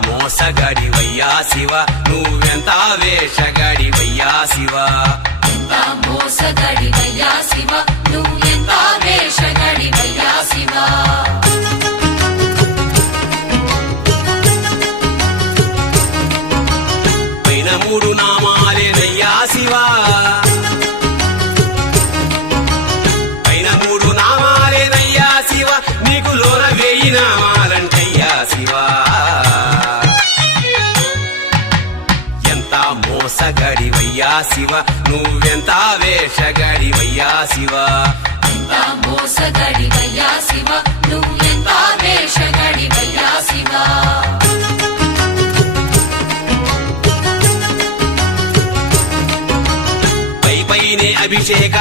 మోసగాడివయ్యా శివ నువ్వెంత వేషగాడివయ్యా శివ ఎంత మోసగాడివయ్యా శివ నువ్వెంత వేషగాడివయ్యా శివ పైన మూడు నామాలేనయ్యా శివ పైన మూడు నామాలేనయ్యా శివ నీకు లోన వేయి నామాలంటయ్యా శివ ఎంత మోసగాడివయ్యా శివ నువ్వెంత వేషగాడివయ్యా శివ ఎంత మోసగాడివయ్యా శివ నువ్వెంత వేషగాడివయ్యా శివ పైనే అభిషేక